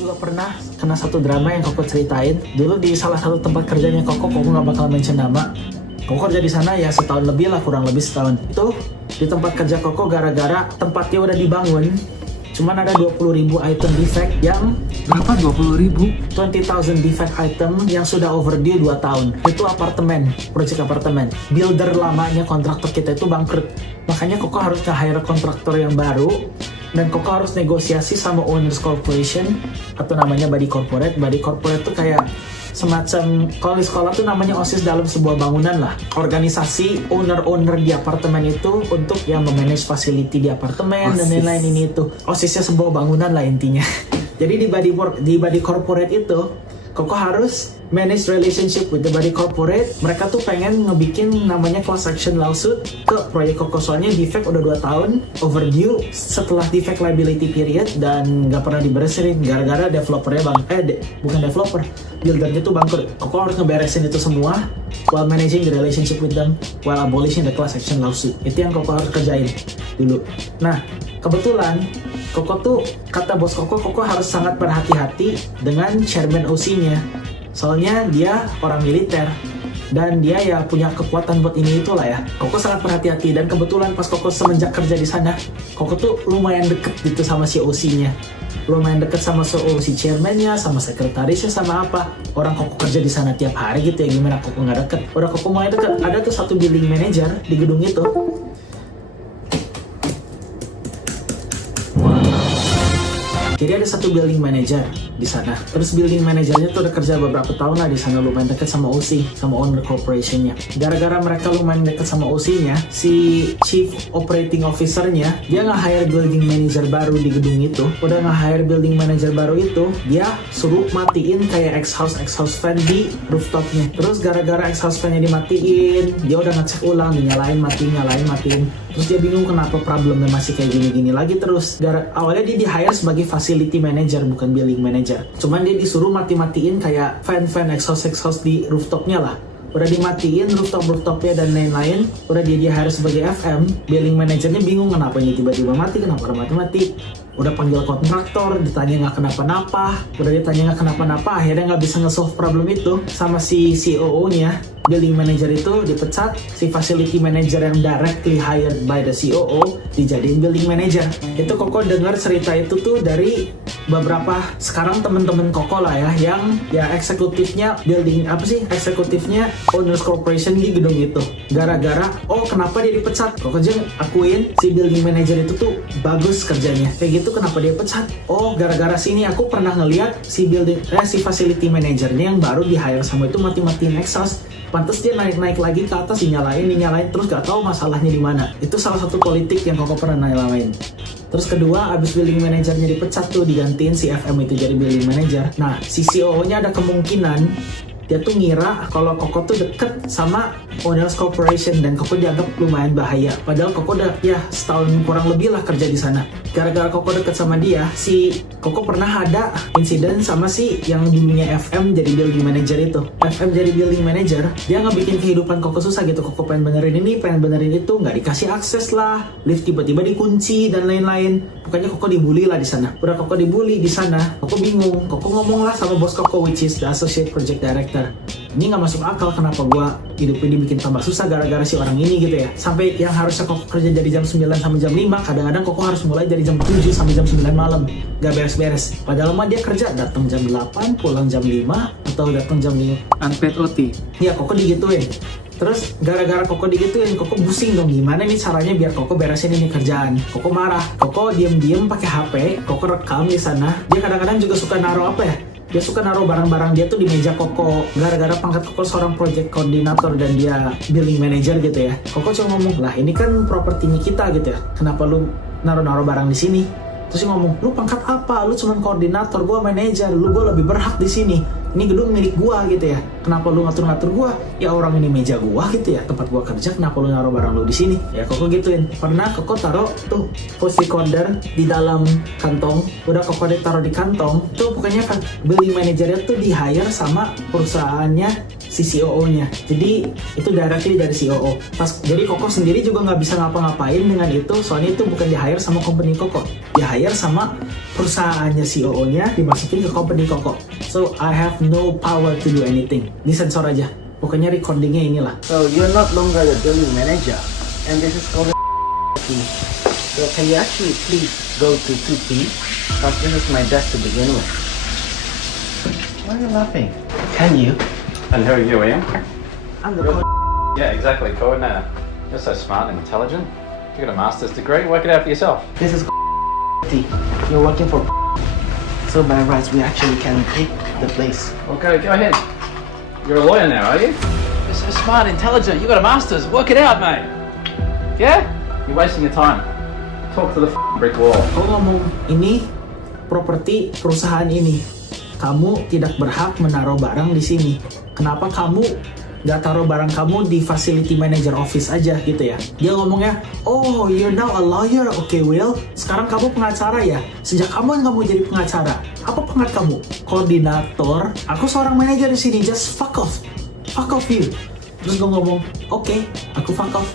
juga pernah kena satu drama yang Koko ceritain. Dulu di salah satu tempat kerjanya Koko nggak bakal mention nama. Koko kerja di sana ya setahun lebih lah, kurang lebih setahun. Itu di tempat kerja Koko gara-gara tempatnya udah dibangun, cuman ada 20.000 item defect yang Berapa 20.000? 20,000 defect item yang sudah overdue 2 tahun. Itu apartemen, proyek apartemen. Builder lamanya kontraktor kita itu bangkrut. Makanya Koko harus nge-hire kontraktor yang baru. Dan Koko harus negosiasi sama Owners Corporation atau namanya Body Corporate. Body Corporate tuh kayak semacam, kalau di sekolah tuh namanya OSIS dalam sebuah bangunan lah. Organisasi owner-owner di apartemen itu untuk yang memanage facility di apartemen dan lain-lain ini itu. OSISnya sebuah bangunan lah intinya. Jadi di body corporate itu Koko harus manage relationship with the body corporate. Mereka tuh pengen ngebikin namanya class action lawsuit ke proyek Koko, soalnya defect udah 2 tahun overdue setelah defect liability period dan nggak pernah diberesin gara-gara developernya bukan developer, buildernya tuh bangkrut. Koko harus ngeberesin itu semua while managing the relationship with them while abolishing the class action lawsuit. Itu yang Koko harus kerjain dulu. Nah, kebetulan Koko tuh, kata bos Koko harus sangat berhati-hati dengan chairman OC-nya. Soalnya dia orang militer dan dia ya punya kekuatan buat ini itulah ya. Koko sangat berhati-hati dan kebetulan pas Koko semenjak kerja di sana, Koko tuh lumayan deket gitu sama si OC-nya. Lumayan deket sama OC chairman-nya, sama sekretarisnya, sama apa. Orang Koko kerja di sana tiap hari gitu ya, gimana Koko nggak deket. Udah Koko mulai deket, ada tuh satu building manager di gedung itu. Jadi ada satu building manager di sana. Terus building manajernya tuh udah kerja beberapa tahun lah di sana, lumayan deket sama OC, sama owner corporation-nya. Gara-gara mereka lumayan deket sama OC-nya, si chief operating officer-nya, dia nge-hire building manager baru di gedung itu. Udah nge-hire building manager baru itu, dia suruh matiin kayak exhaust fan di rooftopnya. Terus gara-gara exhaust fan-nya dimatiin, dia udah ngecek ulang, dinyalain, matiin. Terus dia bingung kenapa problemnya masih kayak gini-gini lagi terus. Awalnya dia di-hire sebagai facility manager, bukan building manager. Cuman dia disuruh mati-matiin kayak fan exhaust di rooftopnya lah. Udah dimatiin rooftopnya dan lain-lain. Udah dia di-hire sebagai FM. Building manajernya bingung kenapa ini tiba-tiba mati, kenapa mati. Udah panggil kontraktor, ditanya nggak kenapa-napa. Akhirnya nggak bisa nge-solve problem itu sama si COO-nya. Building manager itu dipecat, si facility manager yang directly hired by the COO dijadiin building manager. Itu Koko dengar cerita itu tuh dari beberapa sekarang temen-temen Koko lah ya, yang ya eksekutifnya eksekutifnya Owners Corporation di gedung itu. Gara-gara, kenapa dia dipecat? Koko aja akuin si building manager itu tuh bagus kerjanya. Kayak gitu kenapa dia pecat? Gara-gara sini aku pernah ngeliat si facility manajernya yang baru di hire sama itu mati-matiin exhaust. Pantes dia naik lagi ke atas, dinyalain terus gak tahu masalahnya di mana. Itu salah satu politik yang Koko pernah ngalamin. Terus kedua, abis building manajernya dipecat tuh, digantiin si FM itu jadi building manager. Nah, si COO-nya ada kemungkinan dia tuh ngira kalau Koko tuh deket sama Owners Corporation dan Koko dianggap lumayan bahaya. Padahal Koko udah ya setahun kurang lebih lah kerja di sana. Gara-gara Koko deket sama dia, si Koko pernah ada insiden sama si yang dulunya FM jadi building manager itu. FM jadi building manager, dia ngebikin kehidupan Koko susah gitu. Koko pengen benerin ini, pengen benerin itu, nggak dikasih akses lah, lift tiba-tiba dikunci dan lain-lain. Pokoknya Koko dibully lah di sana. Udah Koko dibully di sana, Koko bingung. Koko ngomong lah sama bos Koko, which is the associate project director. Ini nggak masuk akal, kenapa gua hidupnya dibikin tambah susah gara-gara si orang ini gitu ya. Sampai yang harusnya Koko kerja dari jam 9 sampai jam 5, kadang-kadang Koko harus mulai dari jam 7 sampai jam 9 malam. Gak beres-beres. Padahal mah dia kerja datang jam 8, pulang jam 5, atau datang jam 5. Unpaid OT. Iya, Koko digituin. Terus gara-gara Koko digituin, Koko pusing dong, gimana nih caranya biar Koko beresin ini kerjaan. Koko marah. Koko diem-diem pakai HP, Koko rekam di sana. Dia kadang-kadang juga suka naruh dia suka naruh barang-barang dia tuh di meja Koko. Gara-gara pangkat Koko seorang project koordinator dan dia building manager gitu ya. Koko cuma ngomong, lah ini kan propertinya kita gitu ya, kenapa lu naruh-naruh barang di sini? Terus dia ngomong, lu pangkat apa? Lu cuma koordinator, gua manajer, gua lebih berhak di sini. Ini gedung milik gua gitu ya. Kenapa lu ngatur-ngatur gua? Ya orang ini meja gua gitu ya, tempat gua kerja, kenapa lu naruh barang lu di sini? Ya Koko gituin. Pernah Koko taruh tuh voice recorder di dalam kantong. Udah Koko taruh di kantong. Tuh pokoknya building manajernya tuh di hire sama perusahaannya si COO-nya. Jadi itu directly dari COO. Jadi Koko sendiri juga nggak bisa ngapa-ngapain dengan itu, soalnya itu bukan di hire sama company Koko. Di hire sama perusahaannya COO-nya dimasukin ke company Koko. So I have no power to do anything. Disensor aja. Pokoknya recordingnya inilah. So you're not longer the billing manager, and this is called So can you actually please go to 2P? Because this is my desk to begin with. Why are you laughing? Can you? And who are you, Ian? I'm the Yeah, exactly, coordinator. You're so smart and intelligent. You got a master's degree, work it out for yourself. This is You're working for So by rights, we actually can take the place. Okay, go ahead. You're a lawyer now, are you? You're so smart, intelligent. You got a master's. Work it out, mate. Yeah? You're wasting your time. Talk to the brick wall. Kau ngomong ini properti perusahaan ini. Kamu tidak berhak menaruh barang di sini. Kenapa kamu nggak taruh barang kamu di facility manager office aja gitu ya? Dia ngomongnya, oh you're now a lawyer, okay Will. Sekarang kamu pengacara ya? Sejak kapan kamu jadi pengacara? Apa pangkat kamu? Koordinator. Aku seorang manajer di sini. Just fuck off. Fuck off you. Terus gue ngomong, oke, aku fuck off.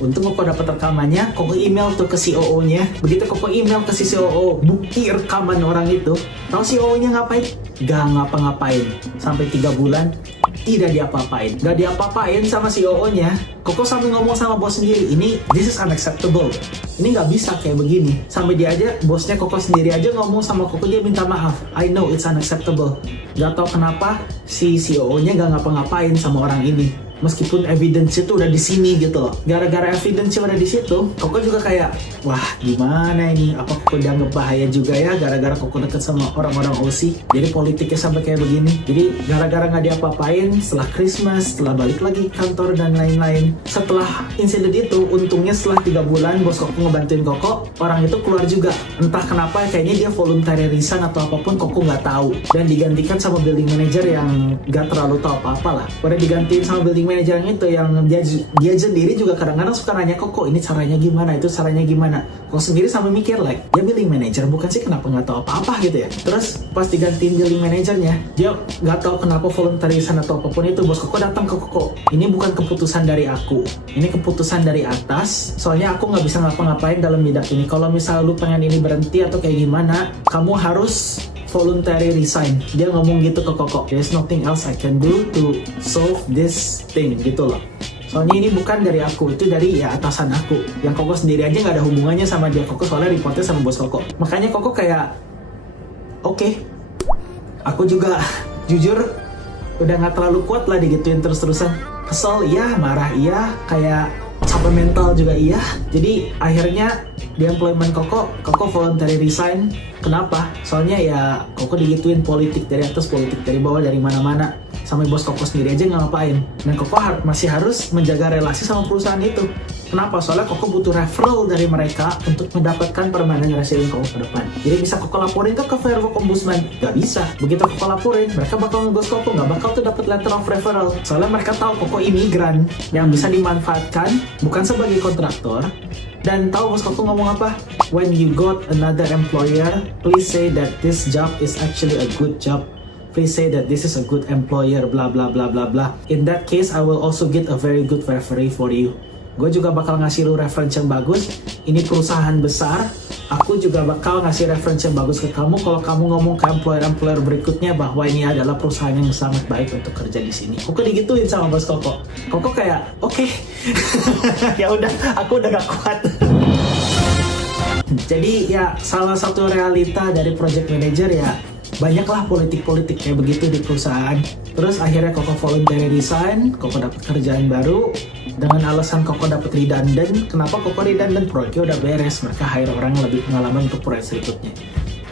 Untung Koko dapat rekamannya, Koko email tuh ke COO-nya. Begitu Koko email ke si COO, bukti rekaman orang itu. Tahu COO-nya ngapain? Gak ngapa-ngapain. Sampai 3 bulan, tidak diapa-apain. Gak diapa-apain sama COO-nya. Koko sambil ngomong sama bos sendiri, ini, this is unacceptable. Ini gak bisa kayak begini. Sampai dia aja, bosnya Koko sendiri aja ngomong sama Koko, dia minta maaf. I know it's unacceptable. Gak tau kenapa si COO-nya gak ngapa-ngapain sama orang ini. Meskipun evidence itu udah di sini gitu loh. Gara-gara evidence udah di situ, Koko juga kayak, wah gimana ini? Apa Koko dianggap bahaya juga ya? Gara-gara Koko deket sama orang-orang OC. Jadi politiknya sampai kayak begini. Jadi gara-gara nggak diapa-apain, setelah Christmas, setelah balik lagi kantor dan lain-lain. Setelah insiden itu, untungnya setelah 3 bulan bos Koko ngebantuin Koko, orang itu keluar juga. Entah kenapa, kayaknya dia voluntary resign atau apapun, Koko nggak tahu. Dan digantikan sama building manager yang nggak terlalu tahu apa-apa lah. Udah digantiin sama building manager itu yang dia sendiri juga kadang-kadang suka nanya Koko, ini caranya gimana, itu caranya gimana. Koko sendiri sampai mikir like, dia building manager bukan sih, kenapa nggak tahu apa-apa gitu ya. Terus pas digantiin building manajernya, dia nggak tahu kenapa voluntary resign atau apapun itu, bos Koko datang ke Koko, ini bukan keputusan dari aku, ini keputusan dari atas, soalnya aku nggak bisa ngapa-ngapain dalam bidang ini. Kalau misal lu pengen ini berhenti atau kayak gimana, kamu harus voluntary resign. Dia ngomong gitu ke Koko, there's nothing else I can do to solve this thing gitu loh. Soalnya ini bukan dari aku, itu dari ya atasan aku. Yang Koko sendiri aja nggak ada hubungannya sama dia. Koko soalnya reportnya sama bos Koko. Makanya Koko kayak, oke. Aku juga jujur udah nggak terlalu kuat lah digituin terus-terusan. Kesel iya, marah iya, kayak capek mental juga iya. Jadi akhirnya di employment Koko voluntary resign. Kenapa? Soalnya ya Koko digituin politik dari atas, politik dari bawah, dari mana-mana. Sampai bos Koko sendiri aja nggak ngapain. Dan Koko masih harus menjaga relasi sama perusahaan itu. Kenapa? Soalnya Koko butuh referral dari mereka untuk mendapatkan permanent resident Koko ke depan. Jadi bisa Koko laporin ke Fairwalk Ombudsman? Gak bisa. Begitu Koko laporin, mereka bakal nge-ghost Koko, nggak bakal tuh dapat letter of referral. Soalnya mereka tahu Koko imigran yang bisa dimanfaatkan bukan sebagai kontraktor. Dan tahu bos Koko ngomong apa? When you got another employer, please say that this job is actually a good job. Please say that this is a good employer, blah blah blah blah blah. In that case, I will also get a very good referee for you. Gue juga bakal ngasih lu reference yang bagus. Ini perusahaan besar. Aku juga bakal ngasih reference yang bagus ke kamu kalau kamu ngomong ke employer-employer berikutnya bahwa ini adalah perusahaan yang sangat baik untuk kerja di sini. Koko digituin sama bos Koko. Koko kayak, oke. Ya udah, aku udah gak kuat. Jadi ya salah satu realita dari project manager ya banyaklah politik-politik kayak begitu di perusahaan. Terus akhirnya Koko voluntary resign, Koko dapat kerjaan baru dengan alasan Koko dapat redundant. Kenapa Koko redundant? Proyeknya udah beres, mereka hire orang yang lebih pengalaman untuk proyek berikutnya.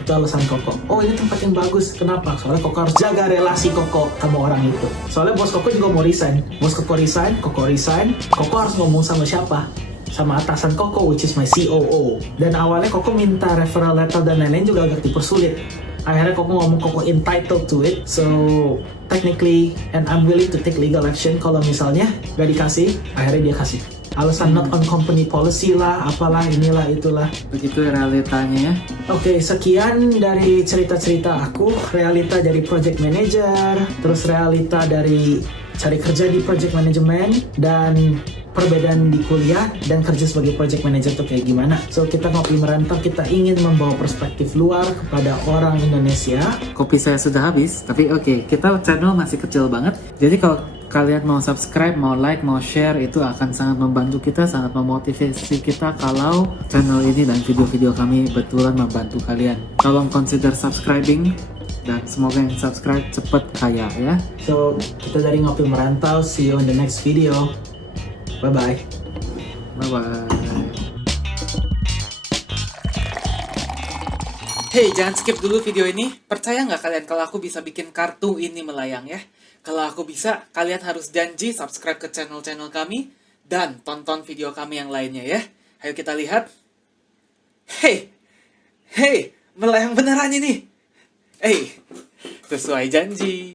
Itu alasan Koko. Oh ini tempat yang bagus. Kenapa? Soalnya Koko harus jaga relasi Koko sama orang itu. Soalnya bos Koko juga mau resign. Bos Koko resign, Koko harus ngomong sama siapa? Sama atasan Koko, which is my COO. Dan awalnya Koko minta referral letter dan lain-lain juga agak dipersulit. Akhirnya Koko ngomong Koko entitled to it, so technically and I'm willing to take legal action kalau misalnya gak dikasih. Akhirnya dia kasih. Alasan not on company policy lah, apalah, inilah, itulah. Begitu realitanya ya. Oke, sekian dari cerita-cerita aku. Realita dari project manager, terus realita dari cari kerja di project management, dan perbedaan di kuliah dan kerja sebagai project manager tuh kayak gimana. So kita ngopi merantau, kita ingin membawa perspektif luar kepada orang Indonesia. Kopi saya sudah habis, tapi oke, kita channel masih kecil banget. Jadi kalau kalian mau subscribe, mau like, mau share, itu akan sangat membantu kita, sangat memotivasi kita kalau channel ini dan video-video kami betulan membantu kalian. Tolong consider subscribing, dan semoga yang subscribe cepet kaya ya. So kita dari ngopi merantau, see you in the next video. Bye-bye. Bye-bye. Hey, jangan skip dulu video ini. Percaya nggak kalian kalau aku bisa bikin kartu ini melayang ya? Kalau aku bisa, kalian harus janji subscribe ke channel-channel kami dan tonton video kami yang lainnya ya. Ayo kita lihat. Hey, melayang beneran ini. Hey, sesuai janji.